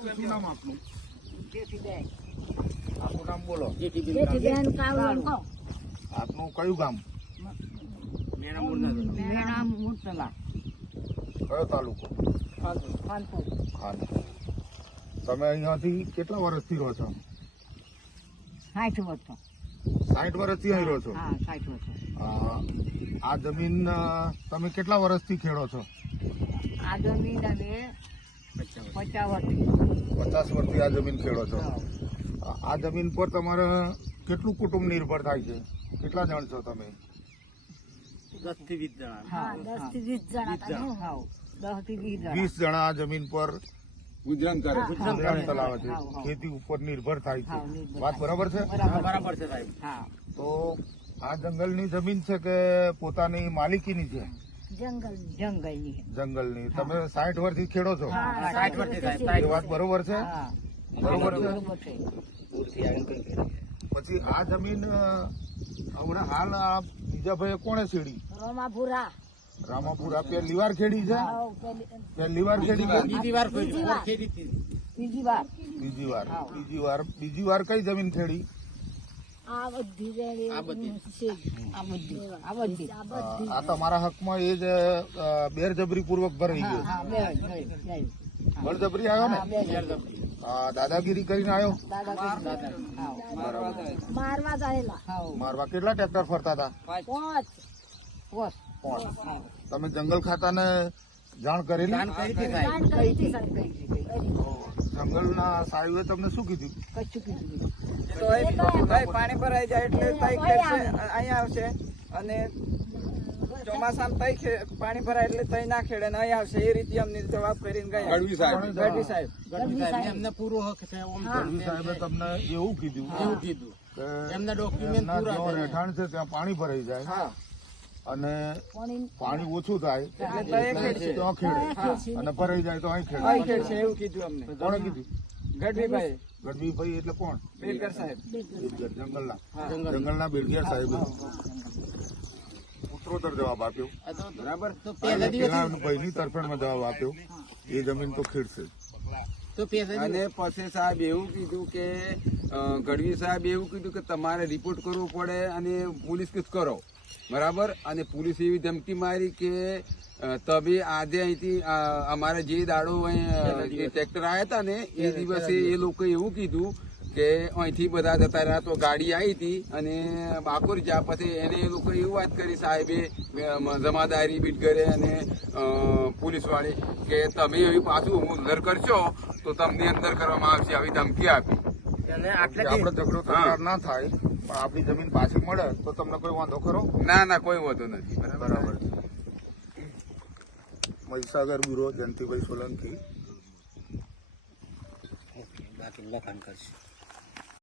શું નામ આપનું? જેઠીબેન. આપનું નામ બોલો. જેઠીબેન કાવલો. આપનું કયું ગામ? મેણા મુરતલા. કયો તાલુકો? ખાનપુર. ખાનપુર. તમે અહીંયાથી કેટલા વર્ષથી રહો છો? 60 વર્ષ. 60 વર્ષથી અહીં રહો છો? હા, 60 વર્ષ. આ જમીન તમે કેટલા વર્ષથી ખેડો છો? આ જમીન અમે 50 વર્ષથી. 50 વર્ષથી આ જમીન ખેડો છો. આ જમીન પર તમારે કેટલું કુટુંબ નિર્ભર થાય છે? કેટલા જણ છો તમે? 10 થી 20 જણા. હા, 10 થી 20 જણા. હા, 10 થી 20 જણા. 20 જણા આ જમીન પર ગુજરાન કરે. ગુજરાન ચલાવે છે, ખેતી ઉપર નિર્ભર થાય છે. વાત બરાબર છે? બરાબર છે સાહેબ. હા, તો આ જંગલની જમીન છે કે પોતાની માલિકીની છે? જંગલની. જંગલની. તમે 60 વર્ષથી ખેડો છો? હા, 60 વર્ષથી સાહેબ. એ વાત બરોબર છે? હા, બરોબર છે. બરોબર છે. પછી આ જમીન હમણાં હાલ આ બીજા ભાઈ કોણે છેડી? રોમાપુરા. રામાપુરા પહેલી વાર ખેડી છે? હા, પહેલી વાર ખેડી છે? બીજી વાર ખેડી હતી. બીજી વાર. બીજી વાર કઈ જમીન ખેડી? આ બધી. આ તમારા હકમાં એ જ બેરજબરી પૂર્વક ભરાઈ ગયો? હા, બળજબરી આવ્યો ને? દાદાગીરી કરીને આવ્યો? મારવા ગયેલા. મારવા કેટલા ટ્રેક્ટર ફરતા હતા? 5. તમે જંગલ ખાતાને જાણ કરેલી? જંગલના સાહેબે તમને શું કીધું? પાણી ભરાઈ જાય એટલે તઈ ખેડશે, અહીંયા આવશે અને ચોમાસામાં તઈ પાણી ભરાય એટલે તઈ ના ખેડે ને અહીંયા આવશે. એ રીતે અમને જવાબ કરીને ગયા ગઢવી સાહેબ. એમને પૂરો હક છે. ગઢવી સાહેબે તમને એવું કીધું કે એમના ડોક્યુમેન્ટ એમના જ્યાં રહેઠાણ છે ત્યાં પાણી ભરાઈ જાય અને પાણી ઓછું થાય એટલે ત્યાં ખેડે અને ભરાઈ જાય તો અહીં અહીં ખેડે. ખેડશે એવું કીધું અમને. કોણે કીધું? ગઢવીભાઈ. ગઢવીભાઈ એટલે કોણ? બેલકર સાહેબ. જંગલના બેલગિયા સાહેબે ઉત્તરોત્તર જવાબ આપ્યો. બરાબર. તો અને પેલા ભાઈની તરફેણમાં જવાબ આપ્યો એ જમીન તો ખેડશે. અને પછી સાહેબ એવું કીધું કે ગઢવી સાહેબ એવું કીધું કે તમારે રિપોર્ટ કરવો પડે અને પોલીસ કેસ કરો. બરાબર. અને પોલીસ એવી ધમકી મારી કે તમે આજે અહીંથી અમારે જે દાડો ટ્રેક્ટર આવ્યા હતા ને એ દિવસે એ લોકો એવું કીધું કે અહીંથી બધા જતા રહ્યા તો ગાડી આવી હતી અને બાકોર જ્યાં પછી એને એ લોકો એવું વાત કરી સાહેબે જમાદારી બીટ કરે અને પોલીસ વાળી કે તમે એવી પાછું અંદર કરશો તો તમને અંદર કરવામાં આવશે આવી ધમકી આપી. આપડે ઝઘડો તકરાર ના થાય પણ આપણી જમીન પાછી મળે તો તમને કોઈ વાંધો ખરો? ના કોઈ વાંધો નથી. બરાબર. મહીસાગર બ્યુરો જયંતિભાઈ સોલંકી. બાકી લખાણ કરશે.